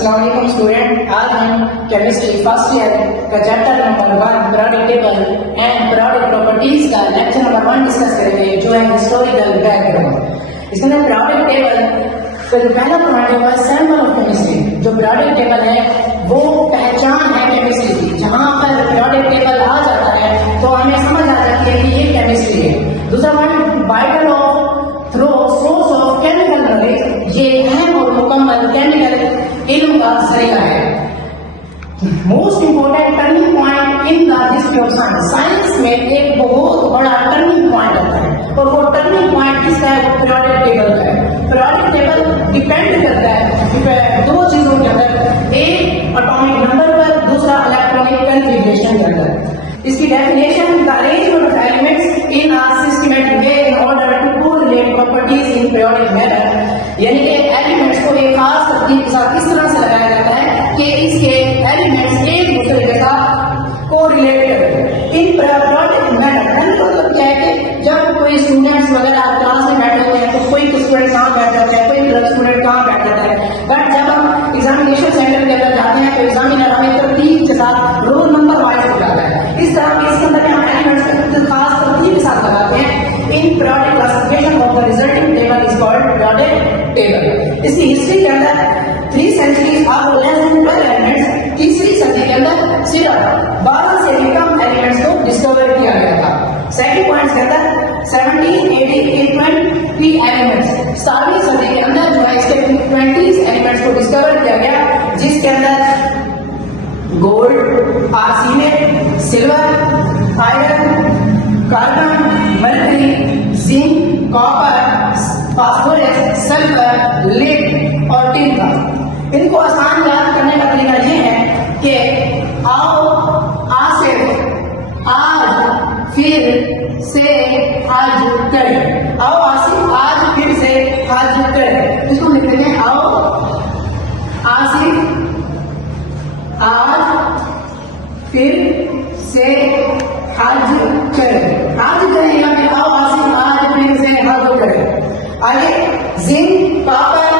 अस्सलाम वालेकुम स्टूडेंट, आज हम केमिस्ट्री फर्स्ट ईयर का chapter number 1 periodic table and periodic properties का लेक्चर नंबर 1 डिस्कस करेंगे, जो है हिस्टोरिकल बैकग्राउंड। इसमें पीरियोडिक टेबल का जो पहला पॉइंट है सैंपल ऑफ केमिस्ट्री। जो पीरियोडिक टेबल है वो पहचान है केमिस्ट्री की। जहां पर पीरियोडिक टेबल आ जाता है तो हमें समझ आ जाती है कि ये केमिस्ट्री है। दूसरा point vital of through source of chemical knowledge, ये अहम और मुकम्मल केमिकल इल्म का जरिया है। Most important turning point in the history of science. Science में एक बहुत बड़ा टर्निंग पॉइंट आता है और वो टर्निंग पॉइंट किसका है? वो पीरियोडिक टेबल का है। पीरियोडिक टेबल डिपेंड करता है दो चीजों के अंदर, एक एटॉमिक नंबर पर, दूसरा इलेक्ट्रॉनिक कन्फिगरेशन के अंदर। इसकी definition, the arrangement of elements in a systematic way in order to correlate properties in periodic manner. यानी कि एलिमेंट्स को एक खास तरतीब के साथ किस तरह से लगाया जाता है कि इसके एलिमेंट्स एक दूसरे के साथ कोरिलेट करें इन पीरियोडिक मैनर। मतलब क्या है कि जब कोई स्टूडेंट्स वगैरह क्लास में बैठे होते हैं तो कोई स्टूडेंट कहाँ बैठ जाता है, कोई स्टूडेंट कहाँ बैठ जाता है, बट जब हम एग्जामिनेशन सेंटर के अंदर जाते हैं तो एग्जामिनर हमें तरतीब के साथ रोल नंबर वाइज बताता है। इस तरह इसके अंदर हम एलिमेंट्स को खास तरतीब के साथ लगाते हैं। In periodic classification of the resulting table is called periodic table. इसकी हिस्ट्री के अंदर 3 centuries are less than 12 elements, तीसरी सदी के अंदर सिर्फ 12 से भी कम एलिमेंट्स को डिस्कवर किया गया था। सेकंड पॉइंट के अंदर 1780 के 20 एलिमेंट्स, 17वीं सदी के अंदर जो है इसके 20 एलिमेंट्स को डिस्कवर किया गया, जिसके अंदर gold, arsenic, silver, iron, carbon, mercury, zinc, copper, phosphorus, sulphur, lead और टिन था। इनको आसान याद करने का तरीका ये है कि आओ आज फिर से आज करें, आओ आज फिर से आज करें। इसको लिखते हैं आओ आज फिर से हज करें। आज करें या फिर आओ आज फिर से हज करें। आगे zinc, copper,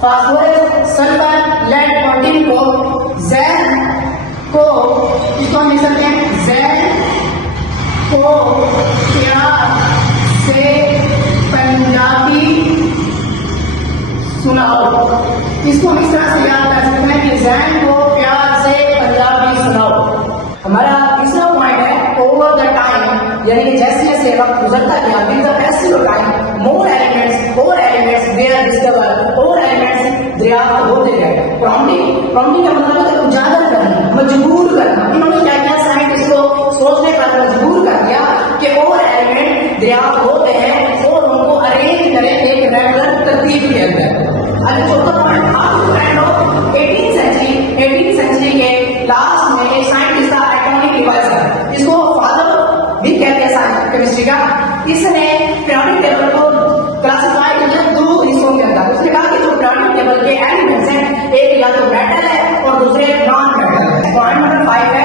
phosphorus, sulphur, lead और टिन को जैन को इसको हम लिख सकते हैं जैन को प्यार से पंजाबी सुनाओ। इसको हम इस तरह से याद कर सकते हैं कि जैन को प्यार से पंजाबी सुनाओ। हमारा तीसरा पॉइंट है ओवर द टाइम, यानी कि जैसे जैसे वक्त गुजरता गया, with the passage of time more elements were discover, और एलिमेंट्स दरियाफ्त होते गए। प्रॉम्प्टिंग का मतलब है उजागर करना, मजबूर करना। इन्होंने क्या किया? साइंटिस्ट को सोचने पर मजबूर कर दिया कि और एलिमेंट दरियाफ्त होते हैं और उनको अरेंज करें एक रेगुलर तरतीब के अंदर। अभी चौथा point, end of 18th century के लास्ट में एक साइंटिस्ट था एटॉमिक डिवाइसर, इसको फादर भी कहते हैं साइंस केमिस्ट्री का। इसने पीरियोडिक टेबल को क्लासिफाई किया 2 हिस्सों के अंदर। उसने कहा कि जो पीरियोडिक टेबल के एलिमेंट्स हैं, एक या तो मेटल है और दूसरे नॉन मेटल है। पॉइंट नंबर 5 है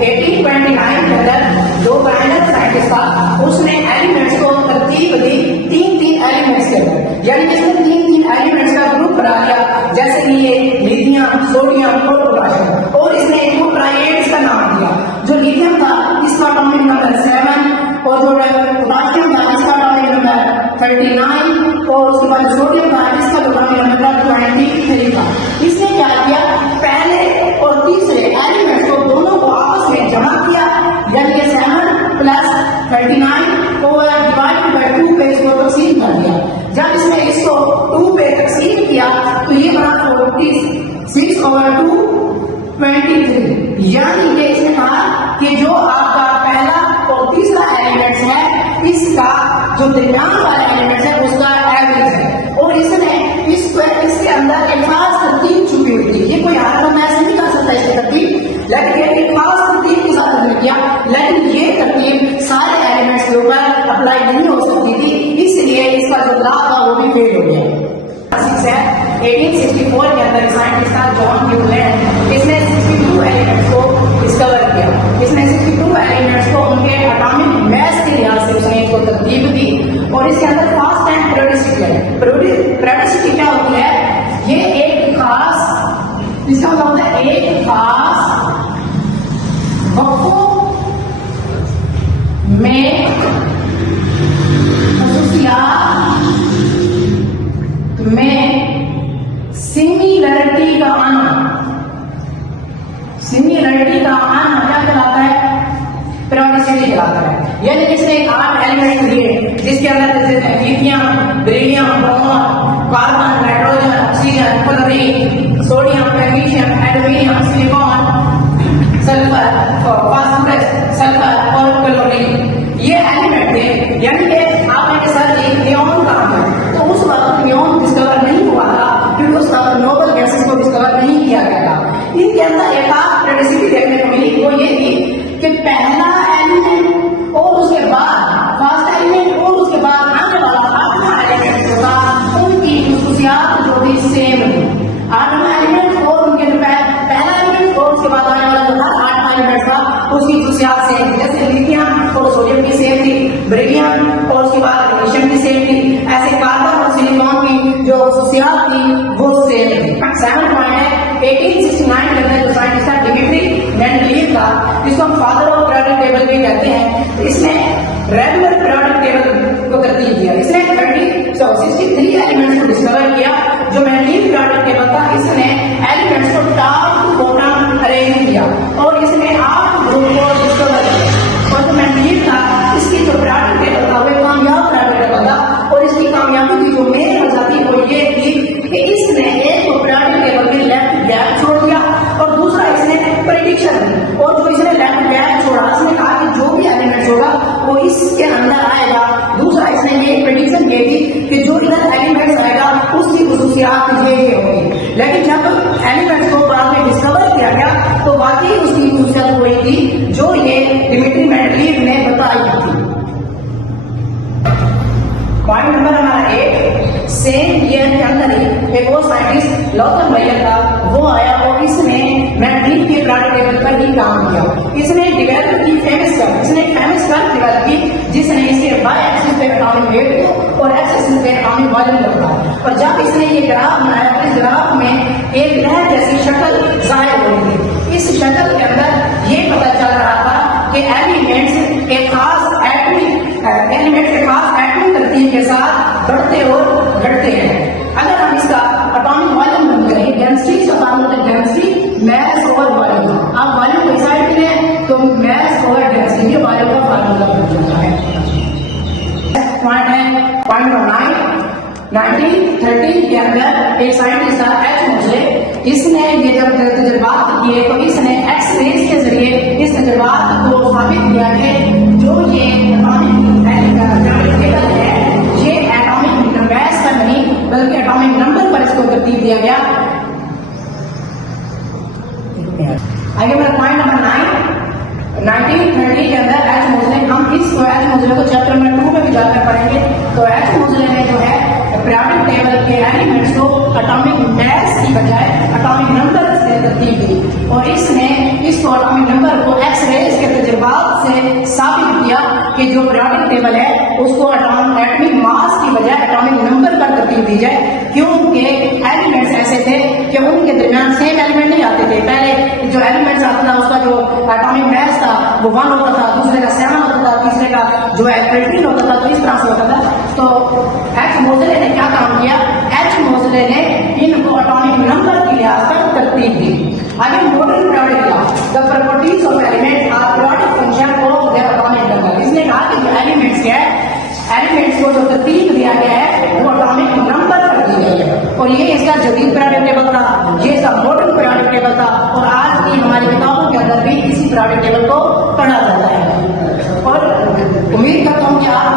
1829 के अंदर जो फाइनल साइंटिस्ट था उसने एलिमेंट्स को तरतीब दी 3 एलिमेंट्स के अंदर, यानी कि इसने 3 एलिमेंट्स का ग्रुप बना लिया, जैसे कि ये लिथियम, सोडियम और पोटेशियम, और इसने इनको ट्राइएड्स का नाम दिया। जो लिथियम था इसका एटॉमिक नंबर 7 और जो पोटेशियम था इसका एटॉमिक नंबर 39 और उसके बाद सोडियम था इसका एटॉमिक नंबर 23 था। इसने क्या किया? पहले और तीसरे एलिमेंट्स को दोनों को आपस में जमा किया, यानी कि 7 + 39 को डिवाइड बाय 2 पे इसको तकसीम कर दिया। जब इसने इसको 2 पे तकसीम किया तो ये बना 46/2 23, यानी कि इसने कहा कि जो आपका पहला और तीसरा एलिमेंट्स है इसका जो दरमियान वाला एलिमेंट्स है उसका एवरेज है। और इसने इसके अंदर एक खास तरतीब छुपी हुई थी। ये कोई हर बंदा ऐसे नहीं कर सकता इसकी तरतीब, लेकिन एक खास तरतीब के साथ हमने किया, लेकिन ये तरतीब सारे एलिमेंट्स के ऊपर अप्लाई नहीं हो सकती थी, इसलिए इसका जो लॉ था वो भी फेल हो गया। 1864 के अंदर साइंटिस्ट था जॉन न्यूलैंड, इसने 62 एलिमेंट्स को डिस्कवर किया। इसने 62 एलिमेंट्स को उनके एटॉमिक मास के लिहाज से उसने इसको तरतीब दी और इसके अंदर फास्ट एंड पीरियोडिसिटी है। पीरियोडिसिटी क्या होती है? ये एक खास इसका मतलब होता है एक खास वक्फों में खसूसियात में सिमिलरिटी का आना, सिमिलरिटी का आना क्या कहलाता है? पेरियोडिसिटी कहलाता है। यानी इसने 8 एलिमेंट दिए जिसके अंदर जैसे lithium, beryllium, bromine, carbon, nitrogen, oxygen, chlorine, sodium, magnesium, aluminium, silicon, sulphur, phosphorus, sulphur और क्लोरीन, ये एलिमेंट थे। यानी कि आपने सर एक नियॉन का है, तो उस वक्त नियॉन डिस्कवर नहीं हुआ था क्योंकि उस वक्त नोबल गैसेस को डिस्कवर नहीं किया गया था। इनके अंदर एक पेरियोडिसिटी देखने को मिली, वो ये थी कि पहला एलिमेंट और उसके बाद फर्स्ट एलिमेंट और उसके बाद आने वाला आठवां एलिमेंट जो था उनकी खसूसियात जो भी सेम थी। आठवां एलिमेंट और उनके पहला एलिमेंट और उसके बाद आने वाला जो था आठवां एलिमेंट था उसकी खसूसियात सेम थी। जैसे लिथियम और सोडियम की सेम थी, बेरिलियम और उसके बाद मैग्नीशियम की सेम थी, ऐसे कार्बन और सिलिकॉन की जो खसूसियात थी वो सेम थी। 7 पॉइंट है 1869 के अंदर जो साइंटिस्ट था डिमिट्री मेंडलीव था, जिसको हम फादर ऑफ पीरियोडिक टेबल भी कहते हैं, इसने रेगुलर पीरियोडिक टेबल को तरतीब दिया। इसने 63 एलिमेंट्स को डिस्कवर किया। जो मेंडलीव पीरियोडिक टेबल था इसने एलिमेंट्स को टॉप टू बॉटम अरेंज किया और इसने 8 ग्रुप को डिस्कवर किया। और जो मेंडलीव था इसकी जो पीरियोडिक टेबल था वो कामयाब पीरियोडिक टेबल था और इसकी कामयाबी की जो मेन वजह थी वो ये थी कि इसने एक तो पीरियोडिक टेबल में लेफ्ट गैप छोड़ दिया और दूसरा इसने प्रेडिक्शन, और जो इसने लेफ्ट गैप छोड़ा इसने कहा कि जो भी एलिमेंट होगा वो इसके अंदर आएगा। दूसरा इसने ये प्रेडिक्शन ये दी कि जो इधर एलिमेंट्स आएगा उसकी खसूसियात ये होगी। लेकिन जब एलिमेंट्स को बाद में डिस्कवर किया गया तो वाकई उसकी खसूसियात वही थी जो ये डिमिट्री मेंडलीव ने बताई थी। पॉइंट नंबर हमारा 8, सेम ईयर के अंदर ही एक और साइंटिस्ट लॉथर मेयर था, वो आया और इसने मेंडलीव के पीरियोडिक टेबल पर ही काम किया। इसने डेवलप की फेमस कर्व, इसने फेमस कर्व डेवलप की जिसने इसके बाय एक्सिस पे एटॉमिक वेट को और एक्स एक्सिस पे एटॉमिक वॉल्यूम को बताया। और जब इसने ये ग्राफ बनाया तो इस ग्राफ में एक लहर जैसी शक्ल जाहिर हो गई। इस शक्ल के अंदर ये पता चल रहा था कि एलिमेंट्स एक खास एटॉमिक तरतीब के साथ बढ़ते और घटते हैं। अगर हम इसका एटॉमिक वॉल्यूम करें, डेंसिटी का फार्मूला है डेंसिटी मैस ओवर वॉल्यूम। आप वॉल्यूम को डिसाइड करें तो मैस ओवर डेंसिटी के वॉल्यूम का फार्मूला बन जाता है। पॉइंट है पॉइंट नंबर 9, 1930 के अंदर एक साइंटिस्ट था एच मोजले। इसने ये जब तजुर्बात किए तो इसने एक्स रेज के जरिए इस तजुर्बात को साबित किया कि जो ये एटॉमिक टेबल है ये एटॉमिक मैस पर नहीं बल्कि एटॉमिक नंबर पर इसको तरतीब दिया गया। आगे मेरा पॉइंट नंबर 9, 1930 के अंदर एच मोजले, हम इसको एच मोजले को चैप्टर नंबर 2 में भी जाकर पढ़ेंगे। तो एच मोजले ने जो है पीरियोडिक टेबल के एलिमेंट्स को एटॉमिक मैस की बजाय एटॉमिक नंबर से तरतीब दी और इसने इसको एटॉमिक नंबर को एक्स रेज के तजुर्बात से साबित किया कि जो पीरियोडिक टेबल है उसको एटॉमिक मास की बजाय एटॉमिक नंबर पर तरतीब दी जाए, क्योंकि एलिमेंट्स ऐसे थे कि उनके दरमियान सेम एलिमेंट नहीं आते थे। पहले जो एलिमेंट्स आता था उसका जो एटॉमिक मैस था वो 1 होता था, दूसरे का 7 होता था, तीसरे का जो है 13 होता था, तो इस तरह से होता था। तो एच मोजले ने क्या काम किया, एच मोजले ने इनको एटॉमिक नंबर की लिहाज पर तरतीब दी। आगे modern periodic law, the properties of elements are periodic function of their atomic number. इसने कहा कि जो एलिमेंट्स है एलिमेंट्स को जो तरतीब दिया गया है वो एटॉमिक नंबर पर दी गई है और ये इसका जदीद पीरियोडिक टेबल था, ये इसका मॉडर्न पीरियोडिक टेबल था और आज की हमारी किताबों के अंदर भी इसी पीरियोडिक टेबल को पढ़ा जाता है। और उम्मीद करता हूँ कि आप